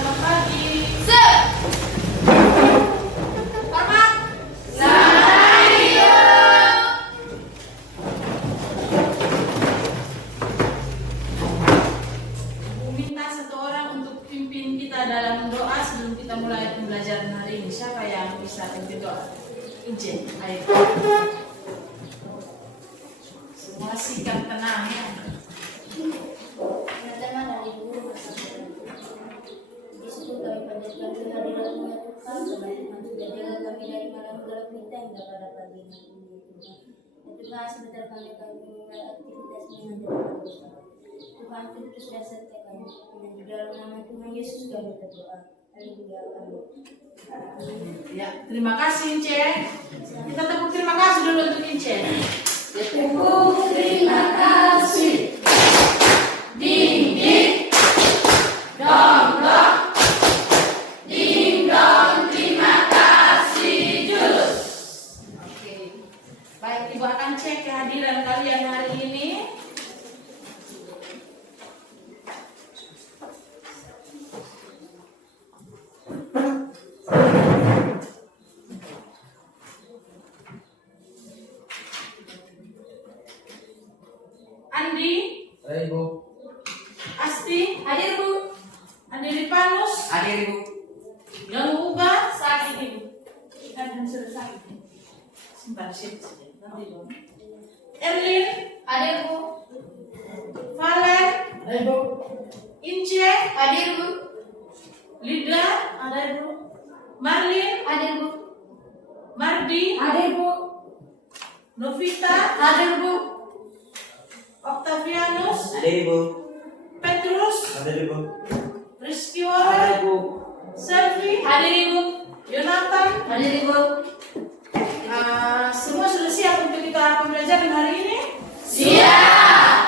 Selamat pagi. Hormat. Ibu minta satu orang untuk pimpin kita dalam doa sebelum kita mulai pembelajaran hari ini. Siapa yang bisa pimpin doa? Izin, ayo. Semua sikap tenang ya. Teman-teman dan ibu disitu kami panjatkan kehadiratmu ya Tuhan, kebaikan sudah jalan kami dari malam gelap kita hingga pada pagi nanti ya Tuhan, sebentar kami akan memulai aktivitas mengajar Tuhan Kristus dan serta kami dan di dalam nama Tuhan Yesus kami berdoa. Haleluya, amin. Ya, terima kasih Ince. Kita tepuk terima kasih dulu untuk Ince. Tepuk terima kasih. Ding ding, dong dong, ding dong, terima kasih Jus. Oke. Baik, Ibu akan cek kehadiran kalian hari ini. Andi, Hai Ibu. Asti, Hadir Bu. Andi Ripanus, Hadir Ibu. yang ubah Sakit Ibu. kan sudah sakit. Simpan sip saja. Nanti dong. Erlin, Hadir Bu. Valen, Hai Ibu. Ince, Hadir Bu. Lida, ada Ibu. Marlin, Hadir Bu. Mardi, Hadir Bu. Novita, Hadir Bu. Octavianus, Hadir Ibu. Petrus, Hadir Ibu. Rizky Wara, Hadir Ibu. Selvi, Hadir Ibu. Yonatan. Hadir Ibu. Semua sudah siap untuk kita pembelajaran hari ini? Siap.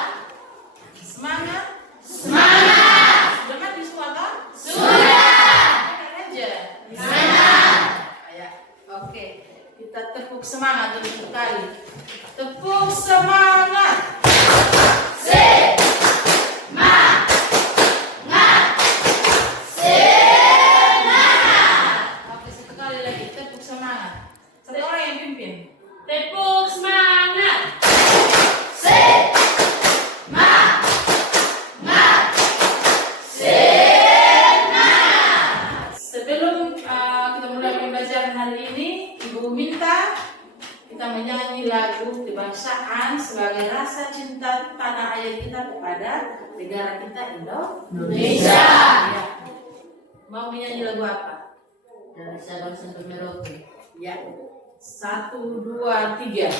Semangat? Semangat. Sudah mati semua kan? Sudah. Dengar aja. Semangat. Ya, oke. Kita tepuk semangat dulu sekali. Tepuk semangat. Oke, satu kali lagi tepuk semangat. Satu orang yang pimpin. Tepuk semangat. Sebelum kita mulai pembelajaran hari ini, Ibu minta kita menyanyi lagu kebangsaan sebagai rasa cinta tanah air kita kepada negara kita Indonesia. Ya. Mau menyanyi lagu apa? Dari Sabang sampai Merauke. Ya. 1, 2, 3.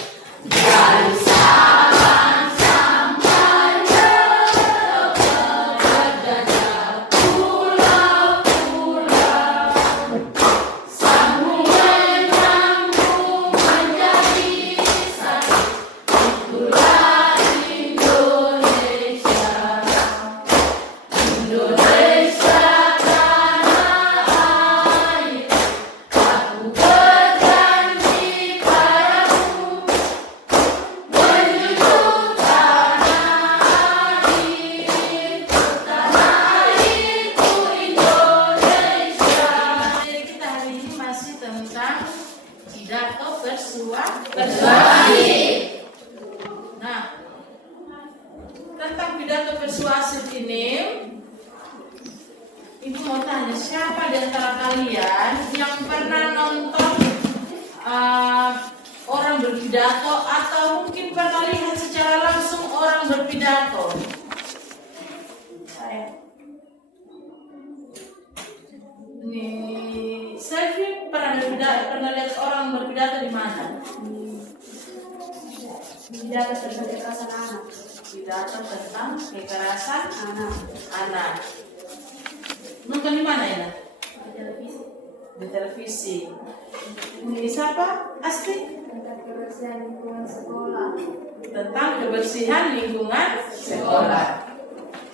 Dari Sabang sampai Merauke, berdada pulau-pulau, sambung menyambung menjadi satu, itulah Indonesia. Indonesia tanah air, aku berjanji padamu, menjunjung tanah airku Indonesia. Jadi kita hari ini masih tentang pidato persuasi. Nah, tentang pidato persuasif ini, Ibu mau tanya siapa di antara kalian yang pernah nonton orang berpidato atau mungkin pernah lihat secara langsung orang berpidato? Saya. Nih, Selvi pernah lihat orang berpidato di mana? Pidato tentang kekerasan anak. Pidato tentang kekerasan Anak. anak. Nonton di mana ya? Di televisi. Di televisi. Ini siapa? Asti? Tentang kebersihan lingkungan sekolah. Tentang kebersihan lingkungan sekolah.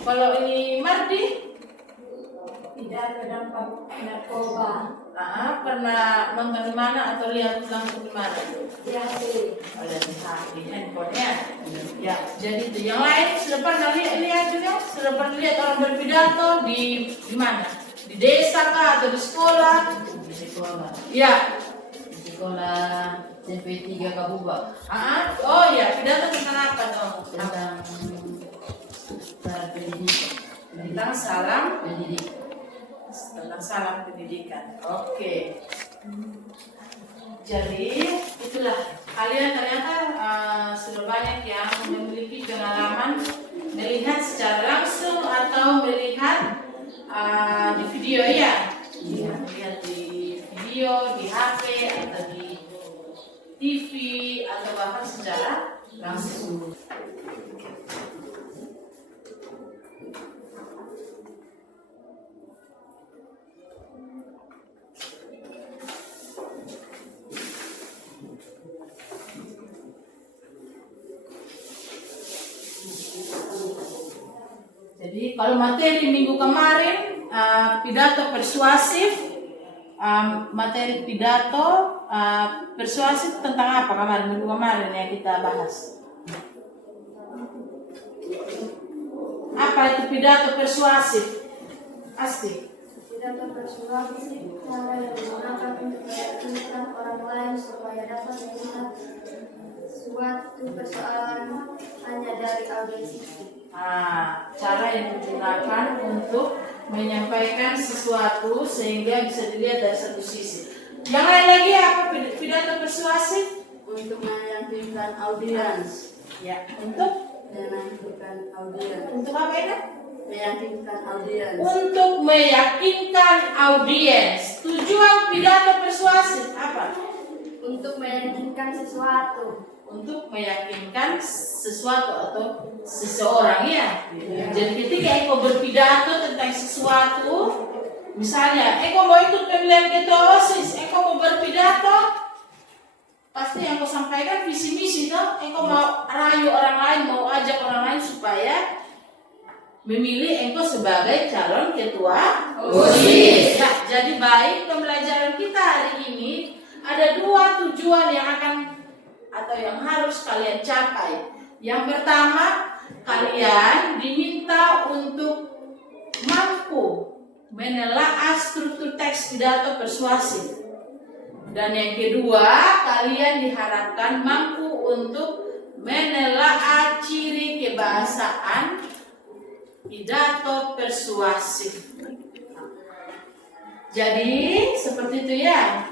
Kalau ini Mardi? Pidato dampak narkoba. Pernah nonton di mana atau lihat langsung di mana? Ya, Ada di handphonenya. Ya, jadi itu yang lain sudah pernah lihat juga? Sudah pernah lihat orang berpidato di mana? Di desa kah atau di sekolah? Di sekolah. Ya. Di sekolah SMP 3 Kabuba. Oh ya, pidato tentang apa dong? Tentang cara pendidikan. Tentang salam Pendidikan. tentang salam pendidikan. Oke. Jadi itulah kalian ternyata sudah banyak yang memiliki pengalaman melihat secara langsung atau melihat di video ya. Melihat di video, di HP atau di TV atau bahkan secara langsung. Jadi kalau materi minggu kemarin pidato persuasif, materi pidato persuasif tentang apa kemarin minggu kemarin yang kita bahas? Apa itu pidato persuasif? Asti. Pidato persuasif cara yang digunakan untuk meyakinkan orang lain supaya dapat melihat suatu persoalan hanya dari audiens itu. Cara yang digunakan untuk menyampaikan sesuatu sehingga bisa dilihat dari satu sisi. Yang lain lagi apa pidato persuasif? Untuk meyakinkan audiens. Ya, untuk Meyakinkan audiens. untuk apa itu? Meyakinkan audiens. Untuk meyakinkan audiens. Tujuan pidato persuasif apa? Untuk meyakinkan sesuatu. Untuk meyakinkan sesuatu atau seseorang ya. Jadi ketika Eko berpidato tentang sesuatu, misalnya Eko mau ikut pemilihan ketua OSIS, Eko mau berpidato, pasti yang kau sampaikan visi misi toh. Eko mau rayu orang lain, mau ajak orang lain supaya memilih Eko sebagai calon ketua OSIS. Ya, jadi baik pembelajaran kita hari ini ada dua tujuan yang akan atau yang harus kalian capai. Yang pertama, kalian diminta untuk mampu menelaah struktur teks pidato persuasif. Dan yang kedua, kalian diharapkan mampu untuk menelaah ciri kebahasaan pidato persuasif. Jadi, seperti itu ya.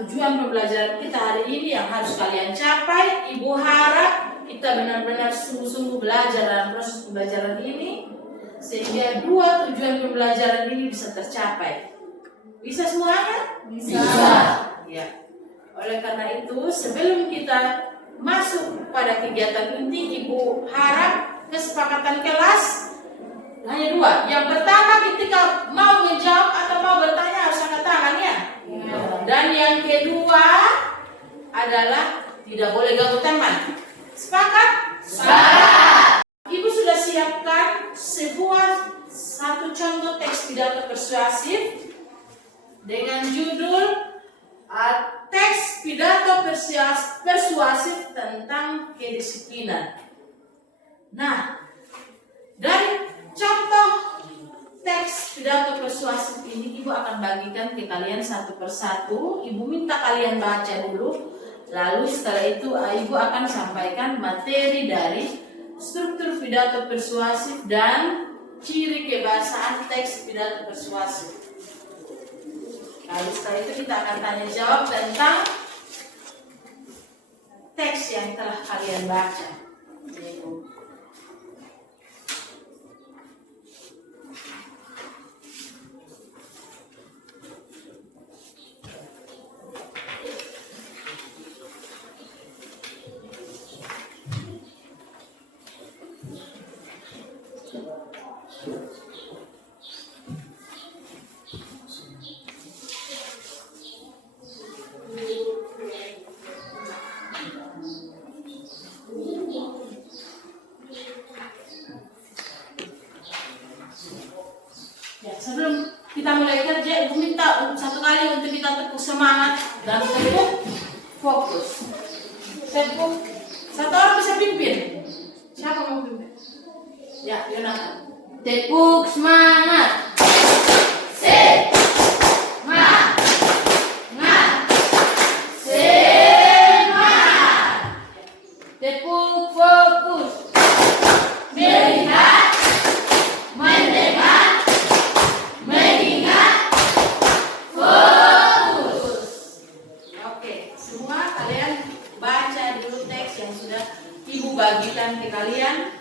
Tujuan pembelajaran kita hari ini yang harus kalian capai. Ibu harap kita benar-benar sungguh-sungguh belajar dalam proses pembelajaran ini sehingga dua tujuan pembelajaran ini bisa tercapai. Bisa semuanya? Bisa. Ya. Oleh karena itu, sebelum kita masuk pada kegiatan inti, Ibu harap kesepakatan kelas hanya dua. Yang pertama, ketika mau menjawab atau mau bertanya harus angkat tangan ya. Dan yang kedua adalah tidak boleh ganggu teman. Sepakat? Sepakat. Ibu sudah siapkan satu contoh teks pidato persuasif dengan judul teks pidato persuasif tentang kedisiplinan. Nah, dari contoh teks pidato persuasif ini Ibu akan bagikan ke kalian satu persatu. Ibu minta kalian baca dulu. Lalu setelah itu Ibu akan sampaikan materi dari struktur pidato persuasif dan ciri kebahasaan teks pidato persuasif. Lalu setelah itu kita akan tanya jawab tentang teks yang telah kalian baca. Ya, sebelum kita mulai kerja, Ibu minta satu kali untuk kita tepuk semangat dan tepuk fokus. Tepuk. Satu orang bisa pimpin. Siapa mau pimpin? Ya, Yonatan. Tepuk semangat. Tepuk fokus. Melihat, mendengar, mengingat, fokus. Oke, semua kalian baca dulu teks yang sudah Ibu bagikan ke kalian.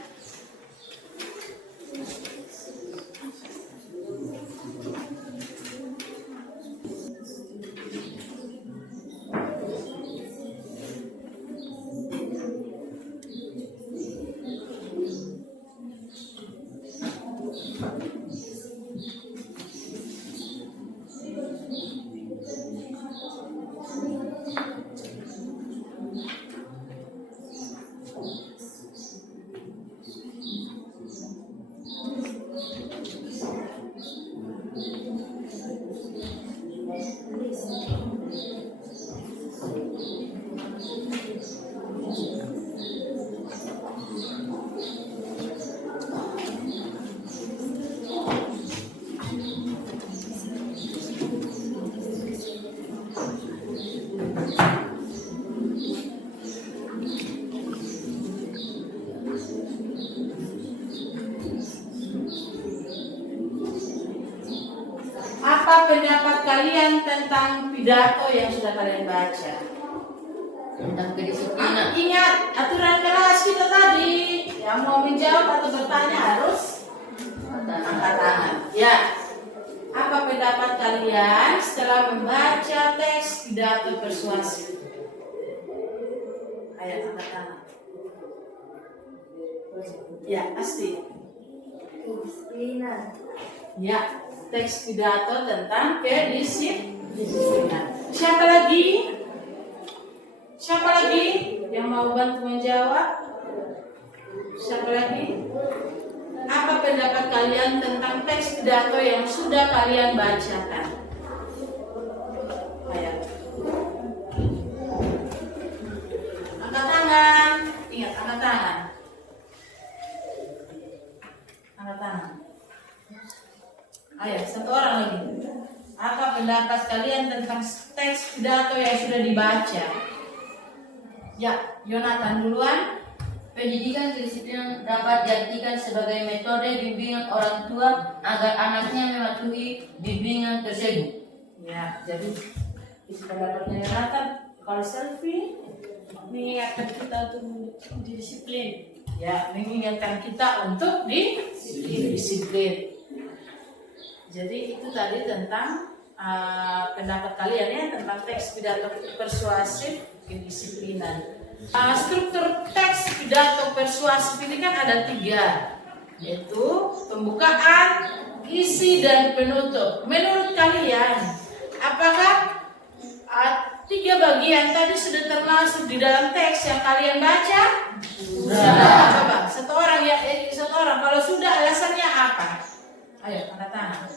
Apa pendapat kalian tentang pidato yang sudah kalian baca? Tentang kedisiplinan. Ingat aturan kelas kita tadi. Yang mau menjawab atau bertanya harus angkat tangan. Ya. Apa pendapat kalian setelah membaca teks pidato persuasif? Ayo angkat tangan. Ya, pasti. Kedisiplinan. Ya, teks pidato tentang kedisiplinan. Siapa lagi? Siapa lagi yang mau bantu menjawab? Siapa lagi? Apa pendapat kalian tentang teks pidato yang sudah kalian bacakan? Ayo. Angkat tangan. Ingat, angkat tangan. Angkat tangan. Ayo, satu orang lagi. Apa pendapat kalian tentang teks pidato yang sudah dibaca? Ya, Yonatan duluan. Pendidikan kedisiplinan dapat diartikan sebagai metode bimbingan orang tua agar anaknya mematuhi bimbingan tersebut. Ya, jadi isi pendapatnya Yonatan. Kalau Selfie mengingatkan kita untuk disiplin. Ya, mengingatkan kita untuk disiplin. Jadi itu tadi tentang pendapat kalian ya tentang teks pidato persuasif kedisiplinan. Struktur teks pidato persuasif ini kan ada 3, yaitu pembukaan, isi, dan penutup. Menurut kalian, apakah 3 bagian tadi sudah termasuk di dalam teks yang kalian baca? Sudah. Coba satu orang ya, satu orang. Kalau sudah, alasannya apa? Ayo, angkat tangan.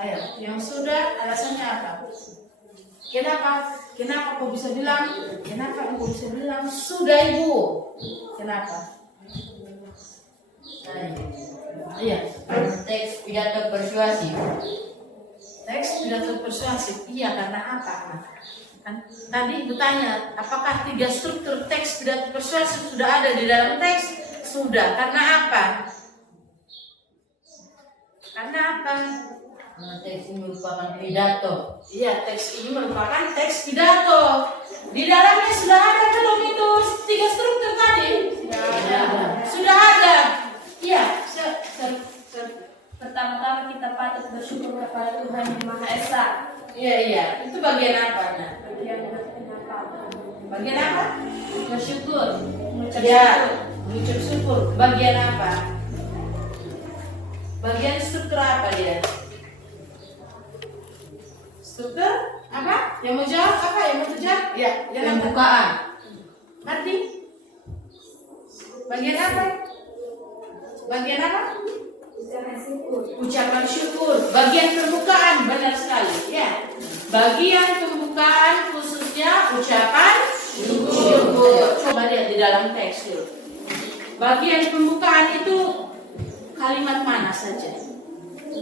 Ayo, yang sudah alasannya apa? Kenapa kau bisa bilang? Kenapa kau bisa bilang sudah Ibu? Kenapa? Iya. Teks pidato persuasif. Teks pidato persuasif. Iya, karena apa? Kan tadi Ibu tanya, apakah 3 struktur teks pidato persuasif sudah ada di dalam teks? Sudah. Karena apa? Karena apa? Teks ini merupakan pidato. Iya, teks ini merupakan teks pidato. Di dalamnya sudah ada belum itu 3 struktur tadi? Sudah ada. Iya. Pertama-tama kita patut bersyukur kepada Tuhan Yang Maha Esa. Iya. Itu bagian apa? Nah? Bagian apa? Bersyukur. Ya, mengucap syukur. Bagian apa? Bagian struktur apa dia? Struktur apa? Yang mau jawab apa? Yang mau jawab? Ya, yang Pembukaan. Mati. Bagian apa? Bagian apa? Ucapan syukur. Bagian pembukaan, benar sekali. Ya. Bagian pembukaan khususnya ucapan syukur. Coba lihat di dalam teks dulu. bagian pembukaan itu kalimat mana saja?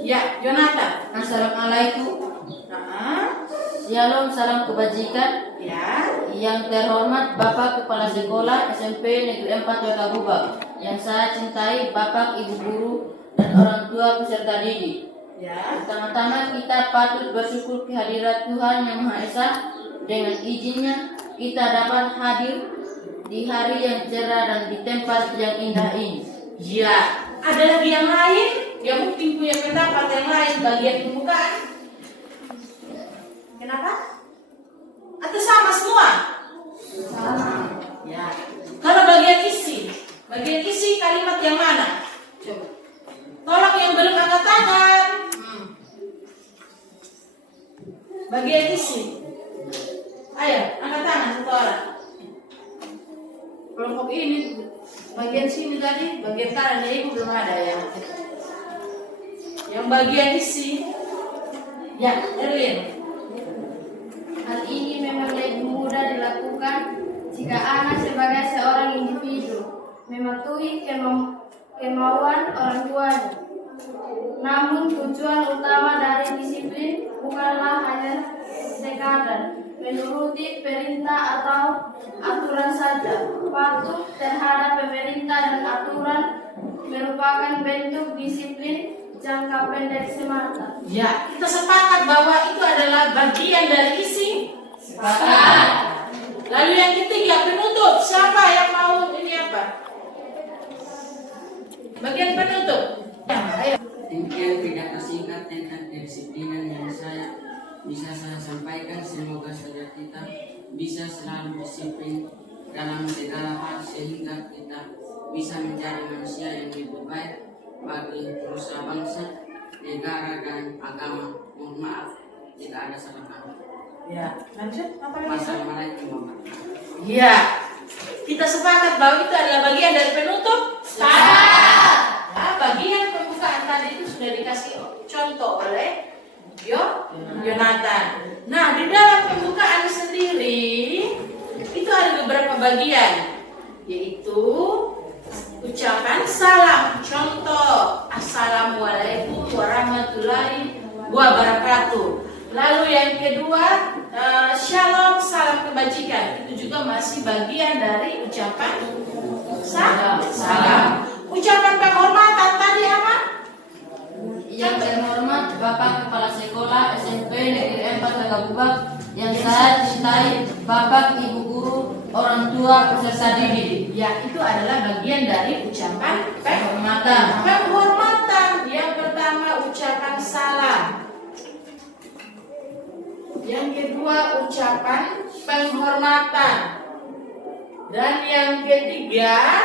Ya, Jonathan. Assalamualaikum. Nah, Shalom, salam kebajikan. ya. Yang terhormat Bapak Kepala Sekolah SMP Negeri 4 Kota Gubak, yang saya cintai Bapak, Ibu Guru, dan orang tua peserta didik. Ya. Pertama-tama kita patut bersyukur kehadirat Tuhan Yang Maha Esa. Dengan izinnya kita dapat hadir di hari yang cerah dan di tempat yang indah ini. Ya, ada lagi yang lain yang mungkin punya pendapat yang lain bagian pembukaan. Kenapa? Atau sama semua? Sama. Ya. Kalau bagian isi kalimat yang mana? Coba. Tolong yang belum angkat tangan. Bagian isi. Ayo, angkat tangan satu orang. Kelompok ini, bagian sini tadi, bagian kanan ya ibu belum ada ya. Yang bagian isi, ya Erlin. Hal ini memang lebih mudah dilakukan jika anak sebagai seorang individu mematuhi kemauan orang tuanya. Namun tujuan utama dari disiplin bukanlah hanya sekadar menuruti perintah atau aturan saja. Patuh terhadap pemerintah dan aturan merupakan bentuk disiplin jangka pendek semata. Ya, kita sepakat bahwa itu adalah bagian dari isi. Sepakat. Lalu yang ketiga, penutup. Siapa yang mau ini apa? Bagian penutup. Ya, ayo. Demikian pidato singkat tentang kedisiplinan yang bisa saya sampaikan. Semoga saja kita bisa selalu disiplin dalam segala hal sehingga kita bisa menjadi manusia yang lebih baik bagi nusa bangsa, negara dan agama. Mohon maaf tidak ada salah kata. Ya, lanjut. Apa lagi? Wassalamualaikum warahmatullahi. Ya, kita sepakat bahwa itu adalah bagian dari penutup. Sepakat. Ya, bagian pembukaan tadi itu sudah dikasih contoh oleh Jonathan. Nah, di dalam pembukaan sendiri itu ada beberapa bagian, yaitu ucapan salam. Contoh, Assalamualaikum warahmatullahi wabarakatuh. Lalu yang kedua, Shalom, salam kebajikan. Itu juga masih bagian dari ucapan salam. Ucapan penghormatan tadi apa? Yang terhormat Bapak Kepala Sekolah SMP Negeri 4 Kota Gubak, yang saya cintai Bapak, Ibu Guru, orang tua peserta didik. Ya, itu adalah bagian dari ucapan Penghormatan. penghormatan. Yang pertama ucapan salam. Yang kedua ucapan penghormatan. Dan yang ketiga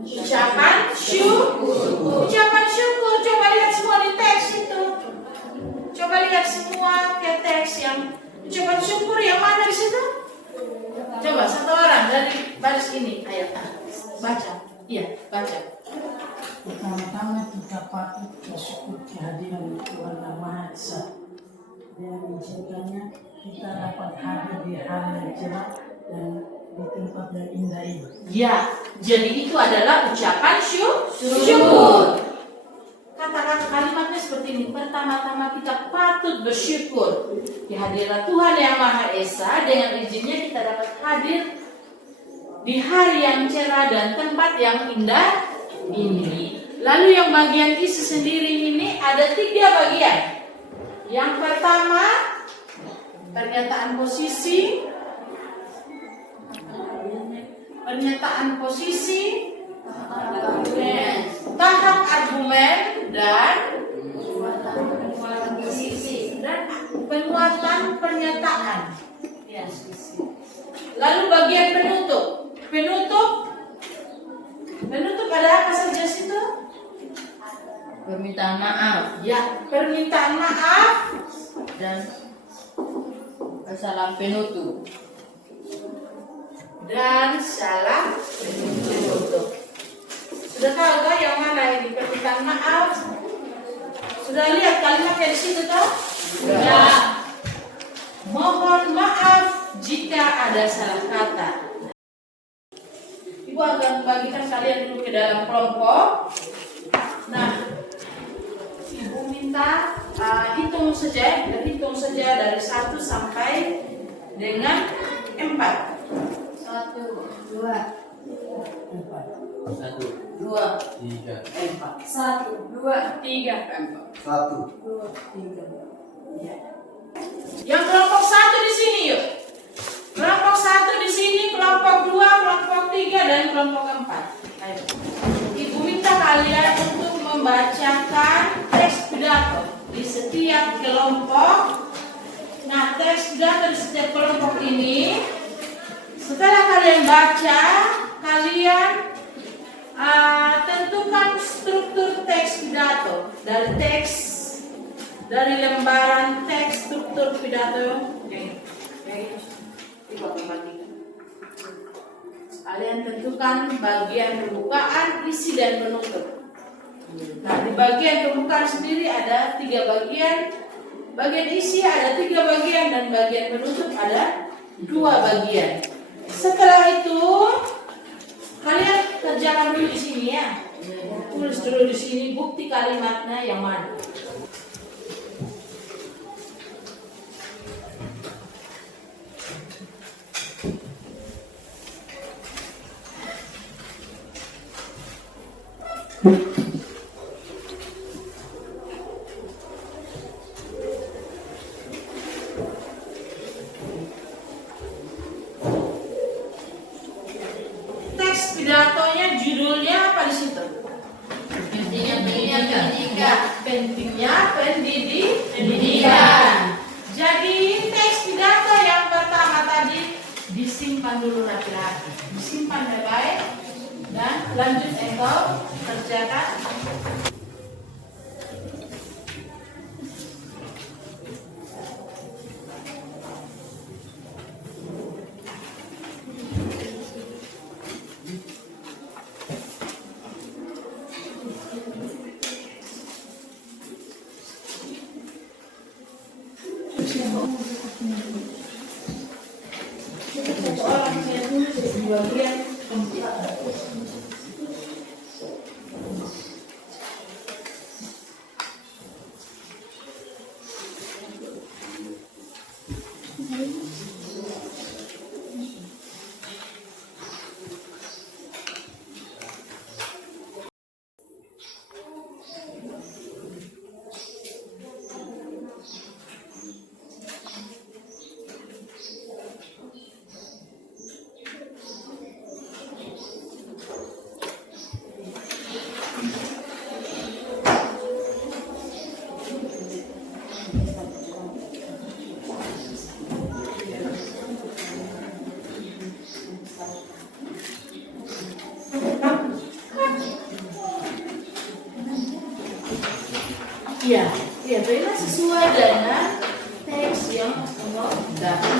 ucapan syukur. Ucapan syukur. Coba lihat semua di teks itu. Coba lihat semua ke teks yang ucapan syukur yang mana di situ? Coba satu orang dari baris ini, ayo baca. Iya, baca. Pertama-tama kita patut bersyukur kehadiran Tuhan Yang Maha Esa. Dengan mencintainya kita dapat hadir di hari yang cerah dan di tempat yang indah ini. Ya, jadi itu adalah ucapan syukur. Kata-kata kalimatnya seperti ini. Pertama-tama kita patut bersyukur kehadiran Tuhan Yang Maha Esa. Dengan izinnya kita dapat hadir di hari yang cerah dan tempat yang indah ini. Lalu yang bagian isi sendiri ini ada 3 bagian. Yang pertama, pernyataan posisi. Pernyataan posisi, tahap argumen, dan penguatan pernyataan. Lalu bagian penutup. Penutup ada apa saja situ? Permintaan maaf Ya, permintaan maaf. dan salam penutup. Dan salam penutup. Sudah tahu kan yang mana ini permintaan maaf? Sudah lihat kalimatnya di situ toh? Ya. Mohon maaf jika ada salah kata. Ibu Ibu akan bagikan kalian dulu ke dalam kelompok. Nah, Ibu minta hitung saja dari 1 sampai dengan 4. 1, 2, 4. 2, 3, 4. 1, 2, 3, 4. 1. 2, 3. Ya. Yang kelompok 1 di sini yuk. Kelompok 1 di sini, kelompok 2, kelompok 3, dan kelompok 4. Ayo. Ibu minta kalian untuk membacakan teks pidato di setiap kelompok. Nah, teks pidato di setiap kelompok ini, setelah kalian baca, kalian tentukan struktur teks pidato dari lembaran teks struktur pidato. Kalian tentukan bagian pembukaan, isi, dan penutup. Nah, di bagian pembukaan sendiri ada 3 bagian, bagian isi ada 3 bagian, dan bagian penutup ada 2 bagian. Setelah itu, kalian kerjakan dulu di sini ya. Tulis dulu di sini bukti kalimatnya yang mana. Teks pidatonya judulnya apa di situ? Pentingnya pendidikan. Jadi teks pidato yang pertama tadi disimpan dulu laki-laki, disimpan baik-baik, dan lanjut engkau kerjakan. Orang saya tulis di bagian ya, berilah sesuai dengan teks yang engkau dapat.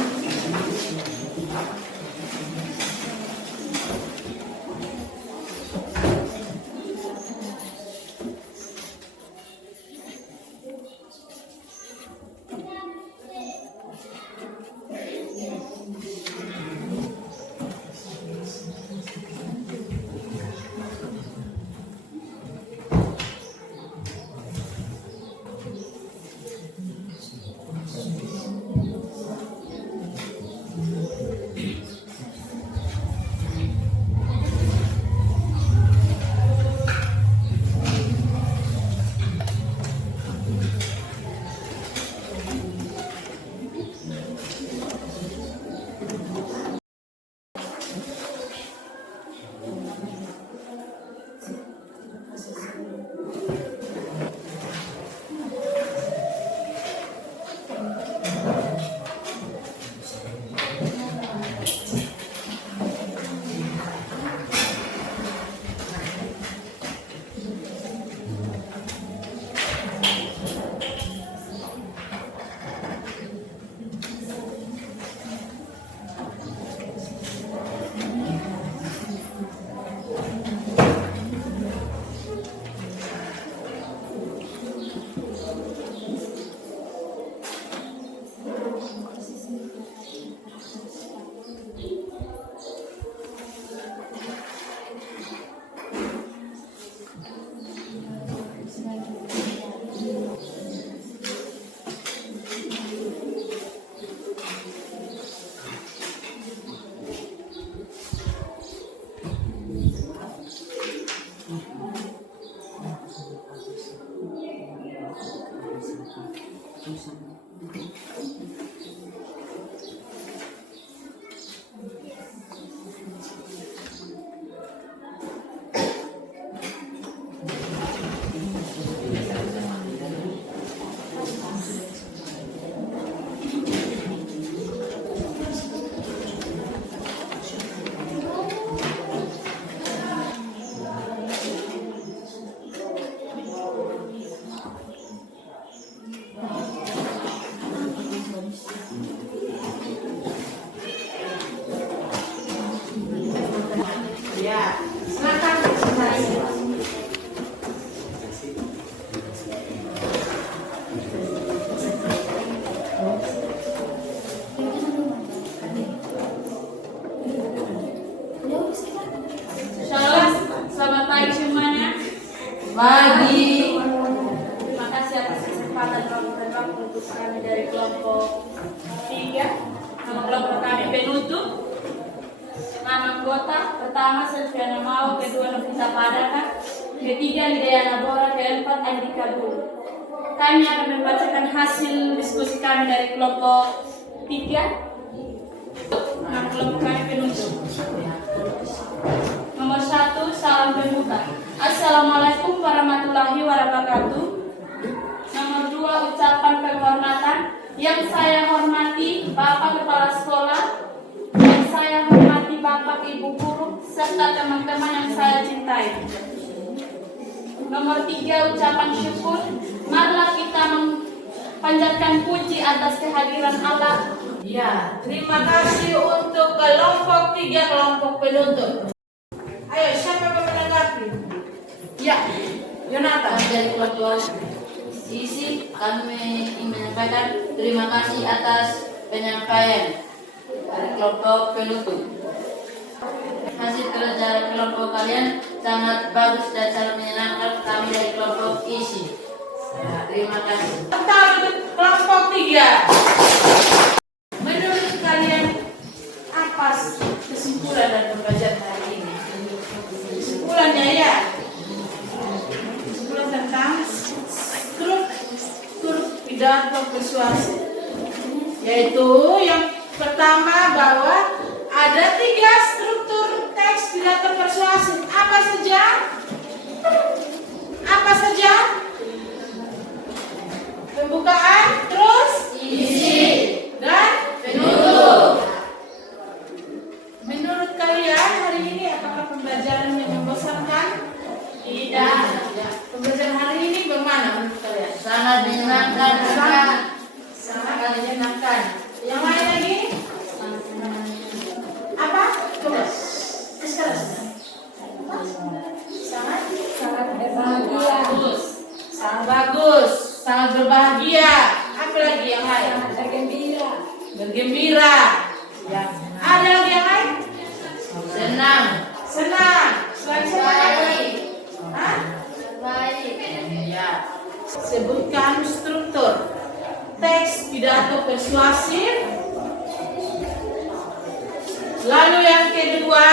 sama. Ya, silakan presentasi. Shalom, selamat pagi semuanya. Pagi. Terima kasih atas kesempatan melakukan waktu untuk kami dari kelompok 3. Nama kelompok kami penutup. Nama anggota pertama Selviana Mau, kedua Novita Padaka, ketiga Lidayana Bora, keempat Andika Bulu. Kami akan membacakan hasil diskusi kami dari kelompok 3. Nama kelompok kami penutup. Nomor 1, salam pembuka. Assalamualaikum warahmatullahi wabarakatuh. Nomor 2, ucapan penghormatan. Yang saya hormati Bapak Kepala Sekolah, yang saya hormati Bapak Ibu Guru, serta teman-teman yang saya cintai. Nomor 3, ucapan syukur. Marilah kita panjatkan puji atas kehadiran Allah. Ya, terima kasih untuk kelompok 3, kelompok penuntut. Ayo, siapa yang menanggapi? Ya, Yonatan. Dari kelompok isi kami ingin menyampaikan terima kasih atas penyampaian dari kelompok penutup. Hasil kerja kelompok kalian sangat bagus dan sangat menyenangkan kami dari kelompok isi. Ya, terima kasih. Tentang untuk kelompok 3. Menurut kalian apa kesimpulan dan pembelajaran hari ini? Kesimpulannya ya, kesimpulan tentang struktur pidato persuasif, yaitu yang pertama bahwa ada 3 struktur teks pidato persuasif. Apa saja? Apa saja? Pembukaan, terus Isi dan penutup. menurut kalian hari ini apakah pembelajaran yang membosankan? Tidak. Pembelajaran hari ini bagaimana menurut kalian? Sangat menyenangkan. Sangat menyenangkan. Yang lain lagi? Apa? Coba. Sekarang. Sangat bagus. Sangat bagus. Sangat berbahagia. Apa lagi yang lain? Bergembira. Ya. Ada lagi yang lain? Senang. Senang. Selain senang apa lagi? Hah? Baik. Ya. Sebutkan struktur teks pidato persuasif. Lalu yang kedua,